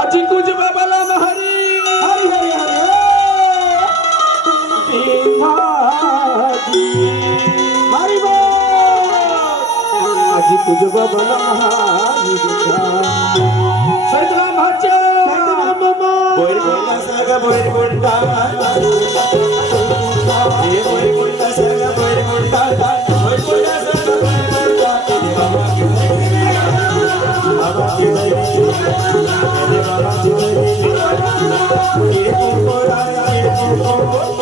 अजी कुछ बाबला हरी हरी हरी हरी हरी अजी कुछ बाबला हरी सैदराम भाचा सैदराम मामा बोल बोलता सरगा बोल बोलता ये बोल बोलता सरगा बोल बोलता बोल बोलता सरगा बोल बोलता बाबा की बाबा की बाबा की ये कोरा ये कोरा ये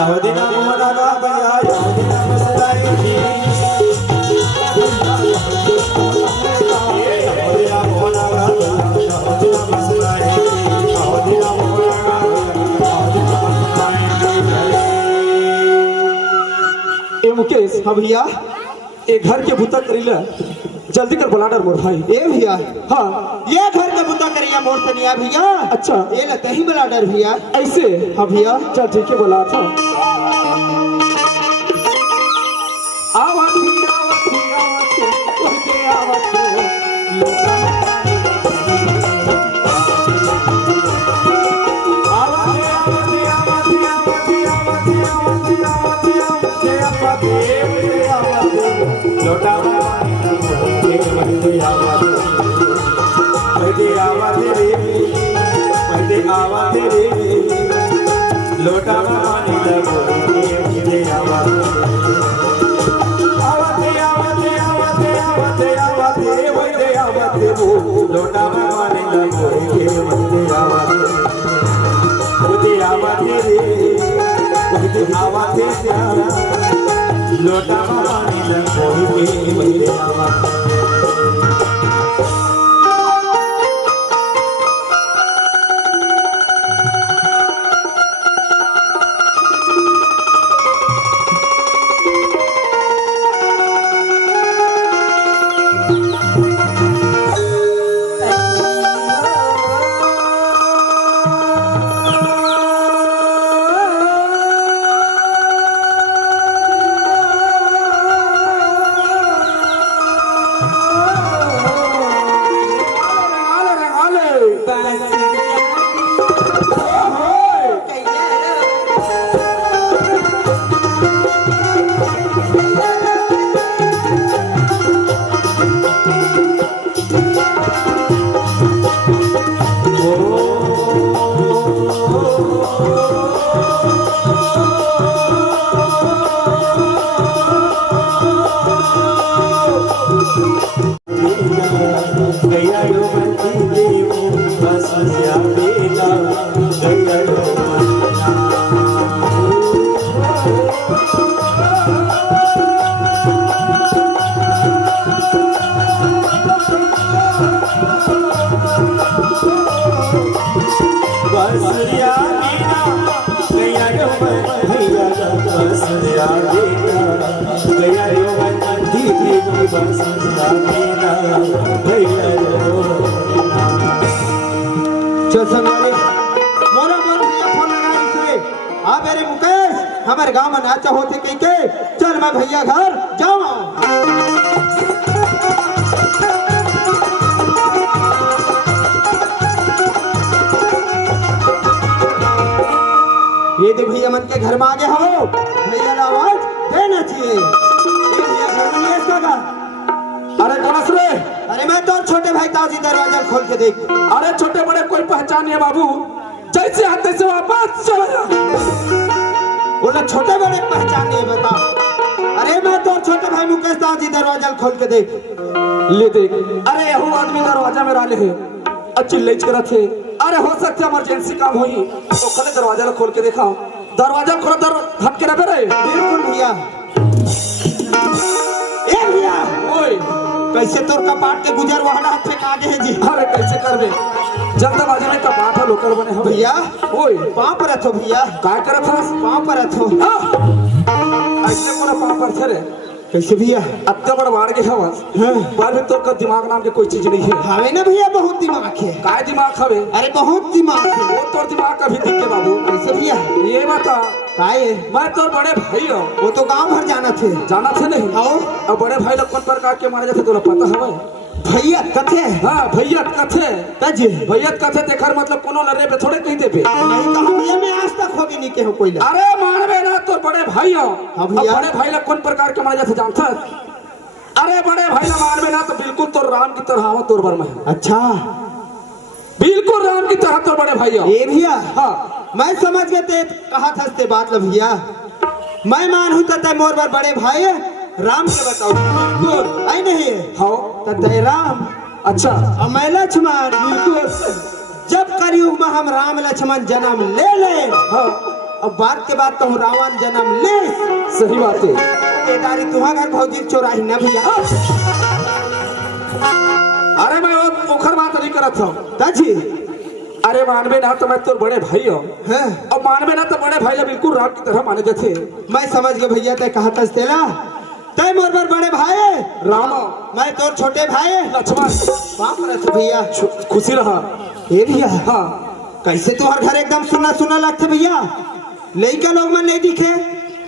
अवधिना मोहना भैया अवधिना मसलाई अवधिना मोहना अवधिना मसलाई अवधिना मोहना अवधिना मसलाई। ए मुकेश हाँ भैया ए घर के भूता करीला जल्दी कर बुलाडर मोर भाई। ए भैया हाँ ये घर के बुता करिया मोर से नहीं भैया। अच्छा ये लगता ही बुलाडर भैया ऐसे। हाँ भैया चल ठीक है बुला था लोटा पानी लगो ये आवाज़ आवाज़ आवाज़ आवाज़ आवाज़ आवाज़ वही आवाज़ वो लोटा पानी लगो ये आवाज़ वही आवाज़ लोटा पानी लगो ये आवाज़। हमारे गांव में नाचा होते कहीं के चल मैं भैया घर जाऊं। ये देख भैया मन के घर में आ गया हो भैया आवाज है ना चाहिए ये भैया घर में नहीं है इसका का? अरे कौन रे? अरे मैं तो छोटे भाई ताऊजी दरवाजा खोल के देख। अरे छोटे बड़े कोई पहचान नहीं है बाबू, जैसे आते से वापस चला जा। बोला छोटे बड़े पहचान नहीं है बता। अरे मैं तो छोटे भाई मुकेश ताऊजी दरवाजा खोल के देख। ले देख, अरे यहू आदमी दरवाजा में डाले है अच्छी लेच कर थे। अरे हो सकता इमरजेंसी काम हुई तो खले दरवाजा खोल के देखा, दरवाजा खोला दर हट के रहे रे। बिल्कुल भैया। ए भैया ओए कैसे तोर कपाट के गुजर वहां हाथ पे आगे है जी। अरे कैसे करबे, जल्दबाजी में कपाट है लोकर बने है भैया। ओए पाँव पर रखो भैया। काय करत हस? पाँव पर रखो। ऐसे कोना पाँव पर थे रे? कैसे भैया? अत्ते बड़ बाढ़ के हवस हाँ। पर भी तोर का दिमाग नाम के कोई चीज नहीं है। हवे ना भैया बहुत दिमाग है। काय दिमाग हवे? अरे बहुत दिमाग है। वो तोर दिमाग का भी दिख के बाबू। कैसे भैया? ये बता काय मैं तोर बड़े भाई हो, वो तो गांव भर जाना थे। जाना थे नहीं? आओ अब बड़े भाई लोग कौन प्रकार के मारे जाते तोला पता हवे? भैया कथे। हाँ भैयत कथे। तजी भैयत कथे तेखर मतलब कोनो लड़े पे थोड़े कही देबे। नहीं कहा भैया मैं आज तक होगी नहीं के हो कोई ला। अरे मारबे ना तो बड़े भाई हो। हाँ अब भैया। बड़े भाई लोग कौन प्रकार के मारे जाते जानता? अरे बड़े भाई लोग मारबे ना तो बिल्कुल तोर राम की तरह हो तोर बर में। अच्छा बिल्कुल राम की तरह तोर बड़े भाई हो। ए भैया हाँ मैं समझ गए थे कहा था ते बात ल भैया। मैं मान हूं तय मोर बर बड़े भाई राम के बताओ। बिल्कुल आई नहीं हाँ तय राम। अच्छा और मैं लक्ष्मण। बिल्कुल जब कलयुग में हम राम लक्ष्मण जन्म ले ले। हाँ अब बात के बाद तो रावण जन्म ले। सही बात है। केदारी तुहा घर भौजी चोराही न भैया। अरे मैं वो पोखर बात नहीं करत हूँ। ताजी अरे मानबे ना तो मैं तोर बड़े भाई हो। हैं अब मानबे ना तो बड़े भाई लोग बिल्कुल राम की तरह माने जाते। मैं समझ गया भैया तय कहा था तेला तय मोर बर बड़े भाई राम मैं तोर छोटे भाई लक्ष्मण बाप रथ भैया। खुशी रहा। ए भैया हाँ कैसे तुम्हारे घर एकदम सुना सुना लगते भैया। लड़का लोग में नहीं दिखे।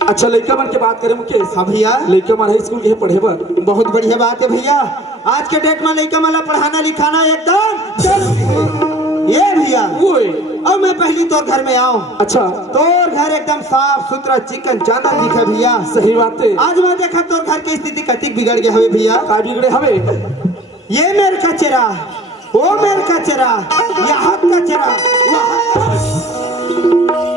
अच्छा लड़का मन के बात करें मुकेश। हाँ भैया लड़का मन है स्कूल के पढ़े बर। बहुत बढ़िया बात है भैया। आज के डेट में लड़का वाला पढ़ाना लिखाना एकदम जरूरी है। ये भैया ओए अब मैं पहली तोर घर में आऊं। अच्छा तोर घर एकदम साफ सुथरा चिकन चांदा दिखे भैया। सही बात है। आज मैं देखा तोर घर की स्थिति कतिक बिगड़ गया हवे भैया। का बिगड़े हवे? ये मेरे कचरा वो मेरे कचरा यहाँ कचरा वहाँ।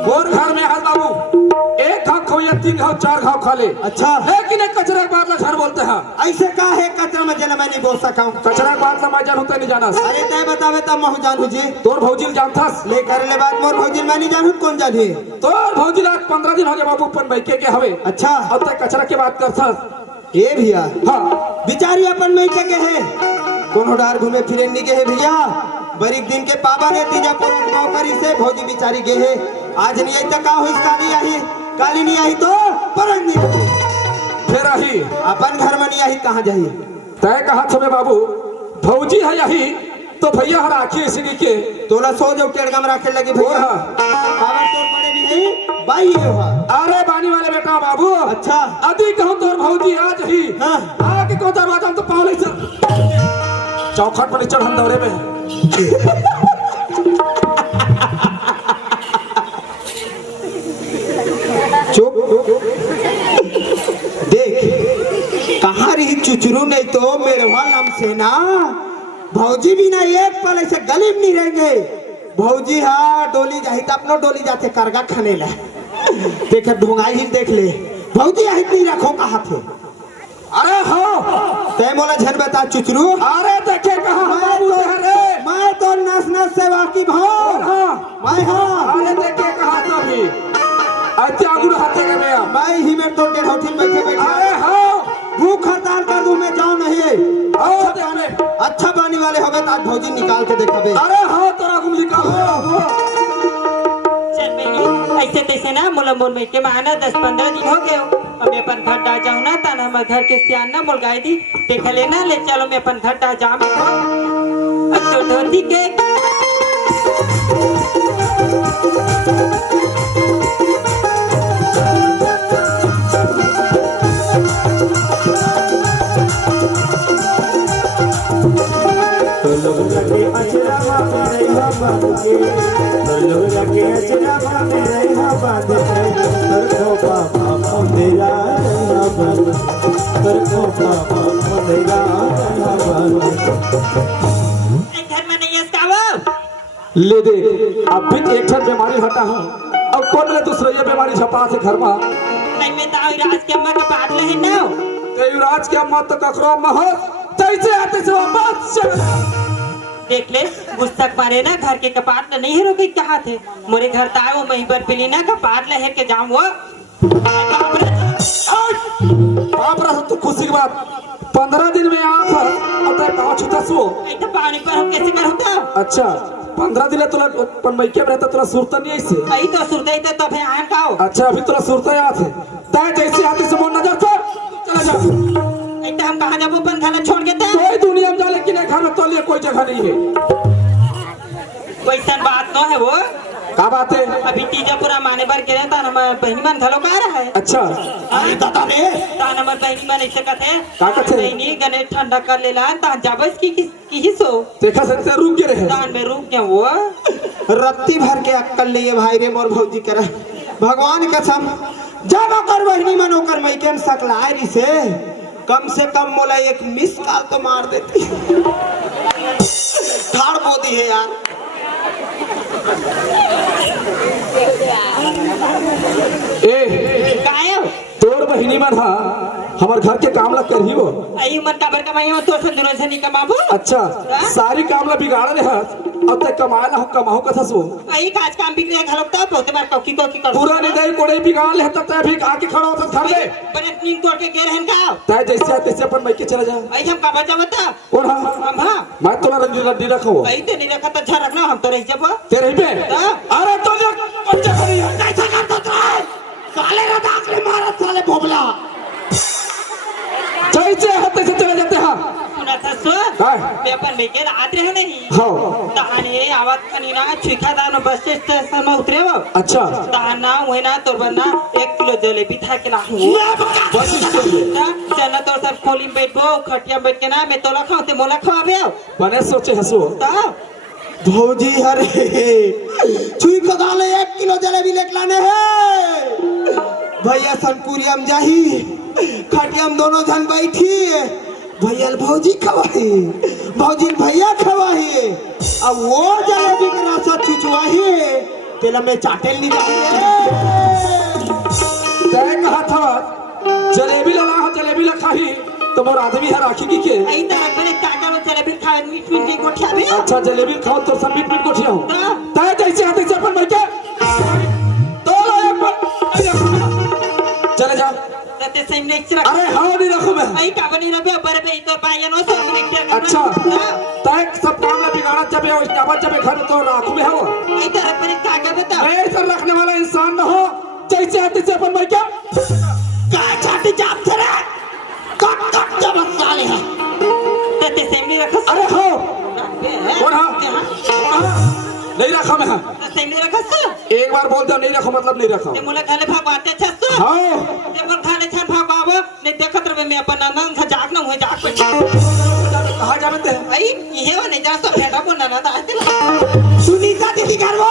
गोर घर में हाथ बाबू एक घाव खो या 3 घाव 4 घाव खा ले। अच्छा लेकिन एक कचरा के बाद घर बोलते हैं। ऐसे का है कचरा में जल मैं नहीं बोल सका हूँ। कचरा के बाद मैं जानू नहीं जाना। अरे तय बतावे तब महू जानू जी। तोर भौजिल जानथस? ले कर ले बात मोर भौजी मैं नहीं जानू कौन जानी। तोर भौजिल आज 15 दिन हो गए बाबू अपन बैके के हवे। अच्छा अब तक कचरा की बात करथस। ये भैया हाँ बिचारी अपन में के है कोनो डार घूमे फिरे नहीं गए है भैया। बरीक दिन के पापा ने तीजा पूरा नौकरी से भौजी बिचारी गए है। आज नहीं आई तो का हुई काली नहीं आई तो परन नहीं आई। फिर रही अपन घर में नहीं आई कहाँ जाइए? तय कहा छबे बाबू भौजी है यही तो भैया हर आखी इसी के तोला सो जो टेड़गम रखे लगे भैया। काबर तोर बड़े भी नहीं भाई ये हुआ। अरे बानी वाले बेटा बाबू। अच्छा अभी कहूँ तोर भौजी आज ही हाँ आगे को दरवाजा तो पाव नहीं चौखट पर चढ़ दौरे में। चुप देख कहाँ रही चुचरू नहीं तो मेरवा लम से ना। भौजी भी ना एक पल ऐसे गली में नहीं रहेंगे। भौजी हाँ डोली जाही तो अपनो डोली जाते करगा खाने ला। देख ढूंगाई ही देख ले भौजी यही नहीं रखो कहा थे। अरे हो तय मोला झन बता चुचरू। अरे देखे कहा मैं तो नस नस से वाकिफ हूँ। मैं हाँ अरे देखे कहा तो भी अत्यागुड़ हाथे के में मैं ही में तो डेढ़ बैठे बैठे। अरे हो भूख हड़ताल कर दूं मैं जाऊं नहीं। अच्छा पानी वाले हवे तो आज भौजी निकाल के देखाबे। अरे हो तोरा गुम निकाल। चल बेटी ऐसे तैसे ना मोला मोल में के माना 10-15 दिन हो गए अब मैं अपन घर डा जाऊं ना ता हम घर के सियान ना मोल गाय दी देख लेना ले चलो मैं अपन घर डा जाम तो धोती के लोग लगे अचरा में रहा बांध के लोग लगे अचरा में रहा बांध के हर खो पापा तेरा होता मनेगा ए घर में नहीं है इसका ले दे अब भी एक ठन बीमारी हटा हूँ अब कौन ले दूसरा ये बीमारी छपा से घर में नहीं में ताऊ राज के अम्मा के पाट ले है ना युवराज के अम्मा तो ककरो अम्मा हो जैसे आते से वापस चल देख ले गुस्सा मारे ना घर के कपाट नहीं है रोके कहा थे मोरे घर ताए वो मही पर पिली ना कपाट ले है के जाम वो बाप रे तो खुशी की बात 15 दिन में आप अब तक गाँव छुटा सो तो पानी पर हम कैसे कर होता अच्छा 15 दिन तुला पण मैके में रहता तुला सुरता नहीं ऐसे आई तो सुरदई तो भे आन काओ अच्छा अभी तुला सुरता याद है तय जैसे आते से मोड़ नजर से चला जा आई तो हम कहां जाबो अपन खाना छोड़ के ता कोई दुनिया में जा लेकिन घर में तो लिए कोई जगह नहीं है वैसन बात न है वो क्या बात है अभी तीजापुरा माने बार गिरे ता हम बहनी मन घलो का रहा है अच्छा अरे दादा रे ता नंबर बहनी मन ऐसे कहते का कहते? बहनी गने ठंडा कर लेला ता जाबस की ही सो देखा सकते रुक के रहे दान में रुक गया वो रत्ती भर के अक्कल लिए भाई रे मोर भौजी करा भगवान कसम जब ओकर बहनी मन ओकर मैके में सकलाए रही से कम मोला एक मिस कॉल तो मार देती ठाड़ बोदी है यार ए गायब तोर बहिनी मन हा हमार घर के काम ला करही वो आई मन काबर कमाई हो तो संदुरन से नहीं कमाबो अच्छा सारी काम ला बिगाड़ रहे हाथ अब तक कमाए ला कमाओ कथा सो आई काज काम बिगड़े घलो ता बहुते बार कौकी कर पूरा नहीं दई कोड़े बिगाड़ ले तब तक भी आके खड़ा होता घर में बने नींद तोड़ के गे रहन का तय जैसे आते से अपन मैके चला जा आई हम काबर जावता और हां हम हां मैं तोला रंजी रड्डी रखो आई ते नहीं रखा तो झा रखना हम तो रह जब तेरे ही पे हाँ? अरे तो जो बच्चा खड़ी है कैसा करता तू साले रा दाखले मारा साले भोबला जैसे हाथे से चले जाते हैं सुना था सो काय? पेपर में के रात रहे नहीं हाँ तहाने आवाज खनी ना छिखा दानो बस स्टेशन में उतरे वो अच्छा तहाना हुए ना तोर बना 1 किलो जलेबी था के ला बस इसको चना तो सब खोली में बैठबो खटिया में बैठ के ना मैं तोला खाओ ते मोला खवाबे बने सोचे हंसो ता भौजी हरे छुई कदाले 1 किलो जलेबी लेके लाने है भैया सनपुरियम जाही खटियम दोनों जन बैठी भैया भौजी खवाही भौजी भैया खवाही अब वो जलेबी के रसा चुचवाही तेला में चाटेल नहीं जाही तय कहा था जलेबी ला जलेबी ला खाही तो मोर आदमी है राखी की के आई तरह बड़े ताजा में जलेबी खाए मीठ मीठ के गोठिया भी अच्छा जलेबी खाओ तो सब मीट को ठिया हाँ। तय जैसे आते से अपन मैके तो लो एक बार चले जा तते सेम नेक्स्ट रख अरे हाँ नहीं रखो मैं आई का बनी रबे बरे बे तो पाया नो सो नेक्स्ट अच्छा तय सब काम ला बिगाड़ा जब ये इस्ताबा जब घर तो राखू में हो आई तरह बड़े कागा बता मैं ऐसा रखने वाला इंसान न हो जैसे आते से अपन मैके का चाटी जाप थे रे कट कट जब साले है तते सेम नहीं रख अरे हो कौन हाँ नहीं रखा मैं हाँ तते नहीं रख सो एक बार बोल दो नहीं रखो मतलब नहीं रखा ते मोला खाले भागवाते छस सो हाँ ते मोल खाले छन भागवाबो ने देखत रबे मैं अपन नंद खा जाग न हो जाग पे कहाँ जाते हैं आई ये हो नहीं जा सो फेटा को नना दा आते सुनीता दीदी घर वो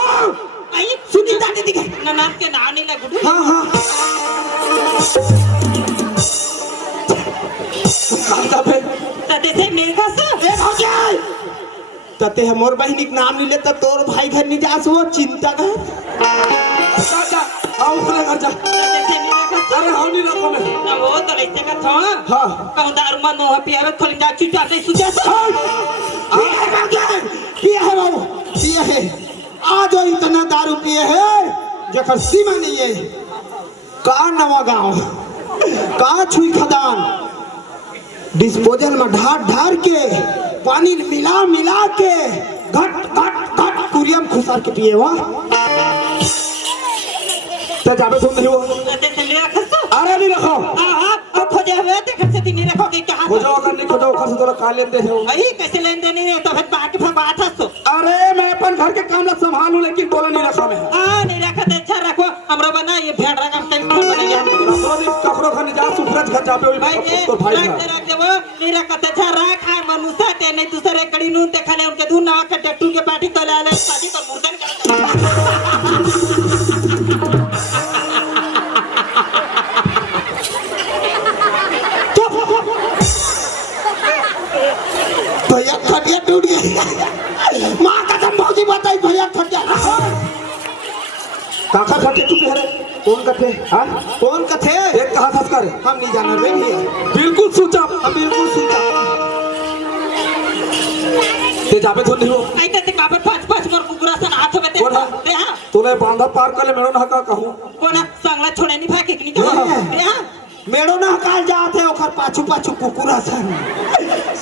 आई सुनीता दीदी घर नना के नाम नहीं लगुडू हाँ हाँ कहाँ पे तते सेम नहीं खा सो ए भौजी तते है मोर बहिनी के नाम नहीं लेता तोर भाई घर नहीं जास वो चिंता कर जा जा आओ खुले घर जा तते सेम नहीं रख सो अरे हाँ नहीं रखो मैं ना वो तो रहते का था हाँ कहूं दारू में नो पियावे खोल जा चुपचाप से सुजा सो पिए है बाबू पिए है आज वो इतना दारू पिए है जखर सीमा नहीं है का नवा गांव का छुई खदान डिस्पोजल में ढार ढार के पानी मिला मिला के घट घट घट कुरियम खुसार के पिए हुआ तो जाबे तुम नहीं हो तते सेम नहीं रख सो अरे नहीं रखो हां अब खोजे हुए ते घर से नहीं रखोगे क्या खोजो अगर नहीं खोजो घर से तो खा लेते हो भाई कैसे लेन देन नहीं तो फिर बाकी भगवान था सो अरे मैं अपन घर के काम ला संभालूं लेकिन बोला नहीं रखा मैं नहीं रखा तो अच्छा रखो हमरा बना ये भेड़ रकम कहीं खा बना या रखो दिन कखरो खाने जा सुफरज घर जाबे भाई हुई तो भाई रख देबो नहीं रखा तो अच्छा रख है मनुष्य ते नहीं दूसरे कड़ी नून ते खाले उनके धुन नवा के टट्टू के पार्टी तो ले शादी तो मुर्दन कर काका खटे चुके हरे कौन कथे हाँ कौन कथे एक कहा था कर हम नहीं जाना रे भैया बिल्कुल सूचा हम बिल्कुल सूचा ते जाबे तो नहीं हो ऐसे ते काबर पाच मोर कुकुरा सन हाथ में कोण हा? ते हां तुला बांधा पार करले मिळून हा का कहूँ कोणा चांगला छोड्यानी भागे की नाही ते हां मेड़ो ना काल जाते ओखर पाछू पाछू कुकुरा सन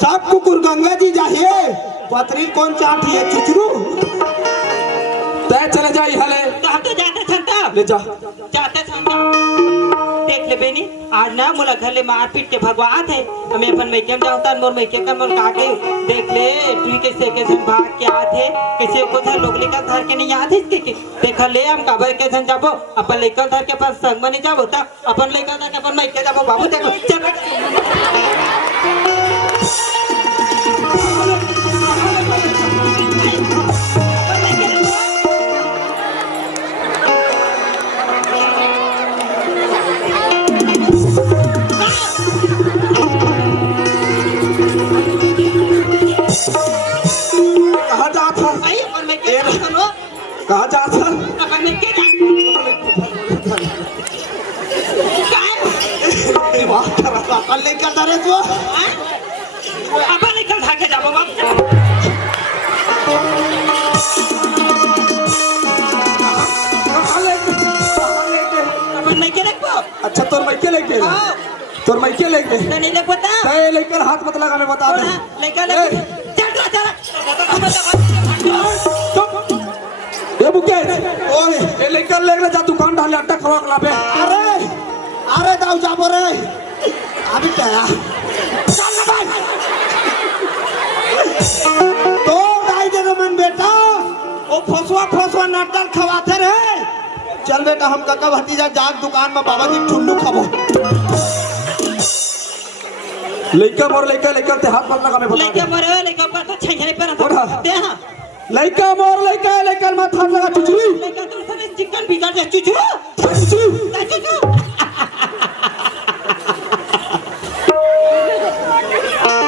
सब कुकुर गंगा जी जाहिए पत्री कौन चाटी है चुचरू तय चले जाई हले तो हम तो जाते छंता ले जा जाते छंता देख ले बेनी आज ना मोला घर ले मार पीट के भगवात है हमें अपन में केम जाऊता मोर में के कर मोर काके देख ले तू कैसे के जन भाग के आथे कैसे को था लोग लेकर धर के नहीं आथे इसके के देख ले हम काबर के जन जाबो अपन लेकर धर के पास संग में नहीं जाबो ता अपन लेकर धर के अपन में के जाबो बाबू देखो चल कहाँ जा था भाई अपन में के सुनो कहाँ जा था अपन में के वाह करा कल लेकर दरे तो अपन लेकर भाग के जाबो बाबू अपन में के देखो अच्छा तोर माइके लेके हाँ। तोर माइके लेके तो नहीं लग पता तय लेकर हाथ मत लगा मैं बता दे लेकर ए, चल ये मुकेश ओए ये लेकर लेकर जा दुकान ढाले अट्टा खवा के लाबे अरे अरे दाऊ जाबो रे अभी क्या चल ना भाई तो गाय दे मन बेटा वो फसवा नाटक खवाते रे चल बेटा हम काका भतीजा जाग दुकान में बाबा जी ठुल्लू खाबो लेकर मोर लेकर ते हाथ मत लगा मैं बता लेके दे मरे लेके पर तो छैने पर बोला। दे हां लेकर मोर लेकर मत हाथ लगा चुचली लेके तो सने चिकन बिगाड़ दे चुचू चुचली चुचू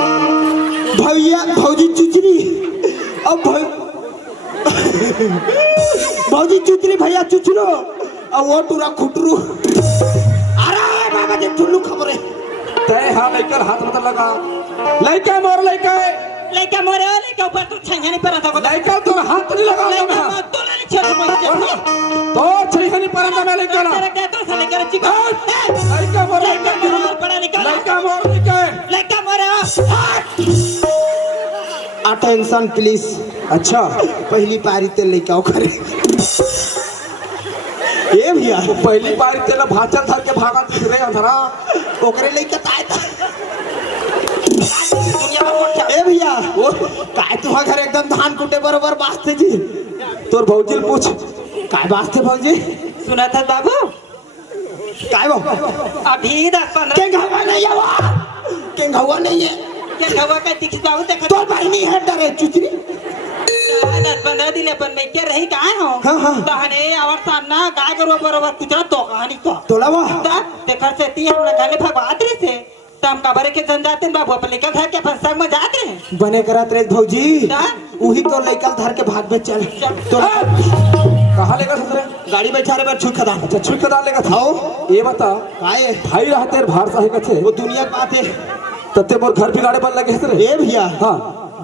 भैया भौजी चुचरी अब भौजी चुचरी भैया चुचरो अब वो टूरा खुटरू अरे बाबा जी ठुल्लू खबरे तय हां लेकर हाथ मत लगा लेकर मोर लेके मरे लेके ऊपर तो छैने पर तो लेकर तो हाथ नहीं लगा लेके मैं मत तो नहीं छोड़ मत तो छैहनी पर मैं लेकर दे तो से लेकर चिकन लेकर मोर बड़ा निकल लेकर मोर लेके मरे अटेंशन प्लीज अच्छा पहली पारी ते लेके आओ करे ए भैया पहली बार तेला भाचल धर के भागा रे अंधरा ओकरे लेके ताय दुनिया में मोट ए भैया ओ काय तुहा घर एकदम धान कुटे बरोबर बास्ते जी तोर भौजी पूछ काय बास्ते भौजी सुना था बाबू काय वो अभी 10-15 के घवा नहीं है वो के घवा नहीं है के खवा का दिख बाबू देखो तो भाई नहीं है डरे चुचरी 10-15 दिन अपन में के रही कहां हो हाँ, हाँ। कहाने और सामना काय करो बरोबर कुछ तो कहानी को तोला वो देखर से ती हम घाले भगवात रे से तम कबरे के जन जाते बाबू अपन लेकर घर के अपन संग में जाते हैं बने करत रे भौजी हाँ? वही तो लेकर धर के भाग में चल तो कहाँ लेकर ससुरे गाड़ी बैठा रे पर छुई खदा अच्छा छुई के डाल लेकर था आओ ये बता आए भाई रहते भार साही का थे वो दुनिया की बात है तत्ते मोर घर बिगाड़े बन लगे सरे ए भैया हाँ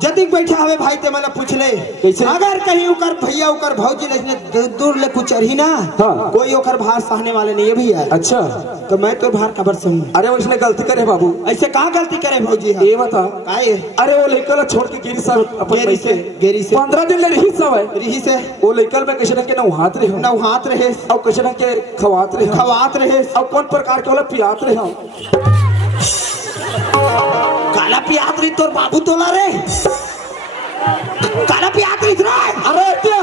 जदिक बैठा हवे भाई ते मला पूछ ले कैसे? अगर कहीं उकर भैया उकर भौजी लेने दूर ले कुछ रही ना हाँ। कोई उकर भार सहने वाले नहीं है भैया अच्छा तो मैं तो भार खबर सुन अरे वो इसने गलती करे बाबू ऐसे कहाँ गलती करे भौजी हाँ? ये बता काहे अरे वो लेकर छोड़ के गिरी साहब अपन गेरी से गेरी से 15 दिन ले रही सब है रिही से वो लेकर में कैसे के नहात रहे नौ हाथ रहे और कैसे के खवात रहे खवात रहे और कौन प्रकार के वाला पियात रहे हम काला पियात्री तोर बाबू तोला रे काला पियात्री रे अरे क्या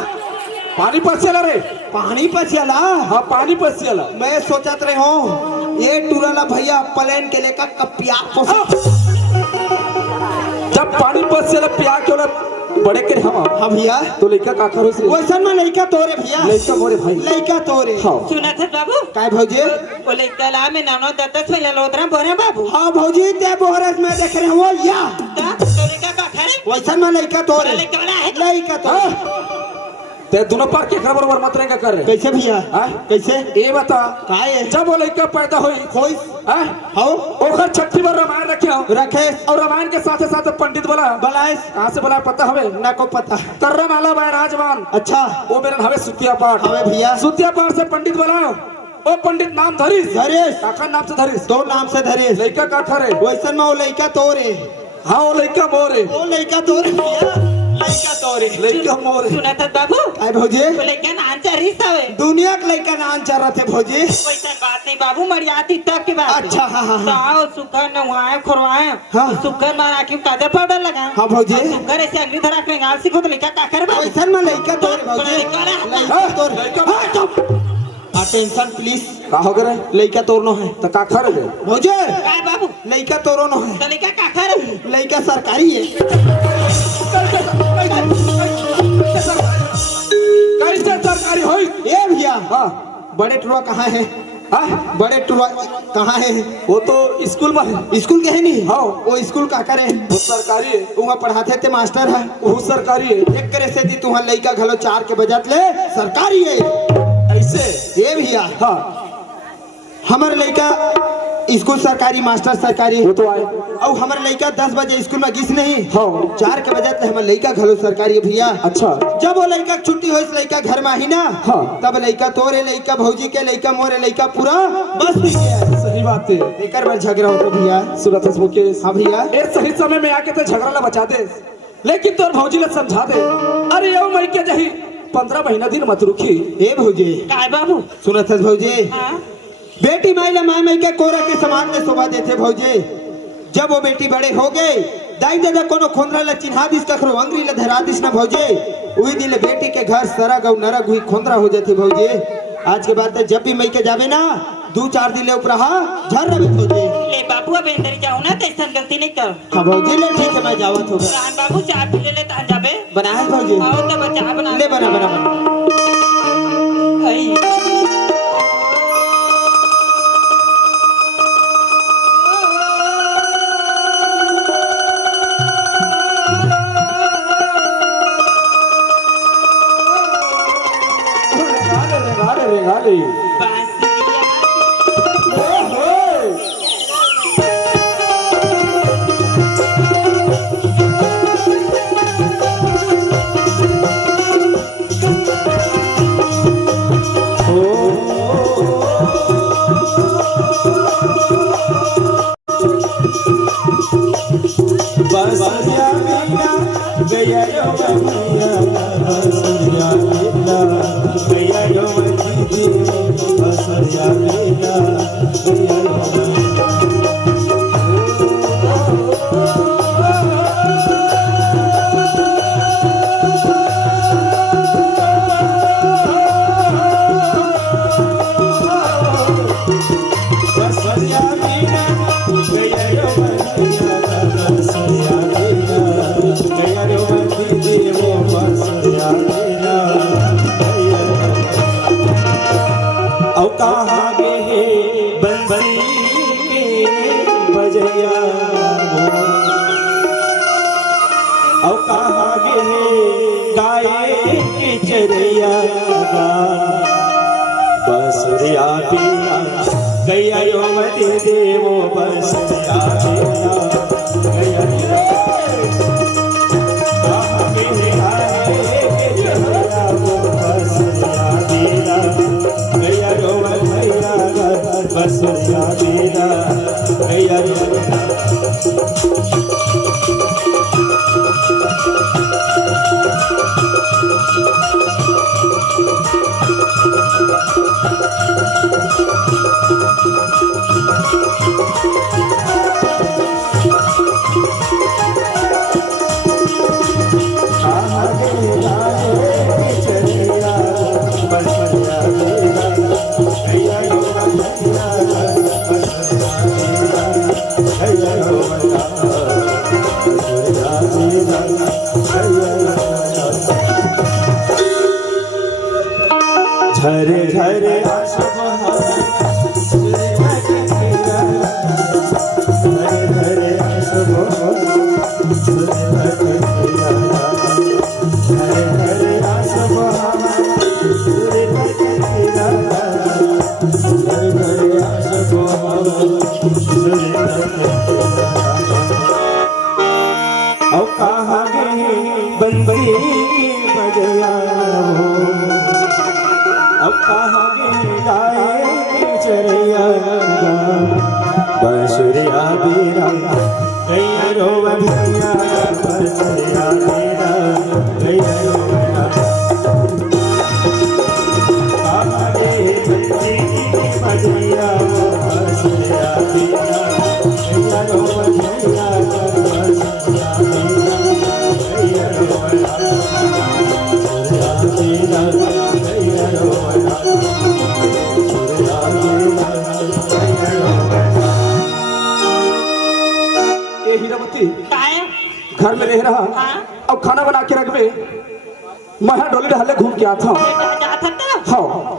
पानी पसियाला रे पानी पर चला हाँ पानी पसियाला मैं सोचत रहे हो ये टूरला भैया प्लेन के लेकर कपिया जब पानी पसियाला पिया के वाला बड़े के हम हाँ भैया तो लड़का का करो से वैसा में लड़का तोरे भैया लड़का मोरे भाई लड़का तोरे हाँ सुना था बाबू काय भौजी बोले कला में नानो 10 में ले लो उधर बोरे बाबू हाँ भौजी ते बोहरस में देख रहे हो या तो लेका का खरे वैसा में लड़का तोरे लेके वाला है लड़का तोरे ते दोनों पार के खबर बरोबर मत रहेगा कर कैसे भैया हाँ? कैसे ये बता काहे जब वो लड़का पैदा हुई कोई हाँ? हो ओखर छठी बार रामायण रखे हो रखे और रामायण के साथ साथ पंडित बोला बलाए कहाँ से बोला पता हवे ना को पता कर्रा नाला बैराजमान अच्छा वो मेरा हवे सुतिया पाठ हवे भैया सुतिया पाठ से पंडित बोला ओ पंडित नाम धरिस धरेश काका नाम से धरिस तो नाम से धरेश लड़का का ठरे वैसन में वो लड़का तोरे हाँ वो लड़का मोरे वो लड़का तोरे भैया लड़का तोरे लड़का मोरे सुना था बाबू आए भौजी बोले क्या ना आंसर ही सावे दुनिया के लड़का नाम चल रहे थे भौजी वैसा बात नहीं बाबू मर्यादी तक की बात अच्छा हाँ हाँ हाँ साओ सुखर नवाए खुरवाए हाँ। सुखर मारा के काजर पाउडर लगा हाँ भौजी सुखर ऐसे अग्नि धरा के गाल सिखो तो लिखा का कर बा वैसन में लड़का तोरे भौजी लड़का तोरे हाँ, चुप अटेंशन प्लीज का हो गए लड़का तोरनो है तो का खर गए भौजी काय बाबू लड़का तोरनो है तो लिखा का कर लड़का सरकारी है कैसे सरकारी होई ए भैया हाँ बड़े टुआ कहाँ है हाँ बड़े टुआ कहाँ है वो तो स्कूल में है स्कूल के है नहीं हाँ। वो स्कूल का करे वो सरकारी है वहाँ पढ़ाते थे मास्टर है वो सरकारी है एक करे से दी तुहाँ लड़का घलो 4 के बजट ले सरकारी है ऐसे ए भैया हाँ हमारे लड़का स्कूल सरकारी मास्टर सरकारी वो तो आए और हमारे लड़का 10 बजे स्कूल में गिस नहीं हाँ 4 के बजे तक हमारे लड़का घलो सरकारी है भैया अच्छा जब वो लड़का छुट्टी हो लड़का घर में ही ना हाँ। तब लड़का तोरे लड़का भौजी के लड़का मोरे लड़का पूरा बस भी गया सही बात है एक बार झगड़ा होता भैया सुरत मुकेश हाँ भैया ए सही समय में आके तो झगड़ा ला बचा दे लेकिन तोर भौजी ला समझा दे अरे यो मई के जही 15 महीना दिन मत रुकी ए भौजी काय बाबू सुनत है भौजी हाँ बेटी माई ला माई के कोरा के समान में शोभा देते भौजी जब वो बेटी बड़े हो गए दाई दादा कोनो खोंदरा ला चिन्हा दिस कखरो अंगरी ला धरा दिस ना भौजी उही दिन बेटी के घर सरग और नरग हुई खोंदरा हो जाती भौजी आज के बाद जब भी मई के जावे ना 2-4 दिन ले उपरहा झर रहे भौजी ले बाबू अब अंदर जाओ ना तो ऐसा गलती नहीं कर हाँ भौजी ले ठीक है मैं जावत होगा रान बाबू चाय पी ले ता जाबे बनाए भौजी आओ तो बचा बना ले बना बना बना आई गाले बसरिया मीना गया यो बनिया बसरिया मीना गया यो बनिया बसरिया मीना गया यो बनिया बसरिया मीना गया यो बनिया बसरिया मीना गया यो बनिया वो बसरिया मीना गया औ कहाँ गे बंसी के बजैया औ कहाँ गे गाये के चरैया बसरिया पीना गैया यो मति देवो बसरिया पीना गैया कहाँ गे गाये के चरैया वो बसरिया पीना गैया यो भैया बसरिया पीना गैया यो झरे झरे हरे हरे आसब गाए चरैया बंसुरिया तेरा गैया रोव भैया बंसुरिया तेरा गैया रोव आगे बंदी बजैया बंसुरिया तेरा गैया रोव भैया बंसुरिया तेरा गैया रोव तेरा गैया रोव ये हीरावती काहे घर में रह रहा हाँ और खाना बना के रखबे मैं डोली ढाले घूम के आता हूँ जाता था हाँ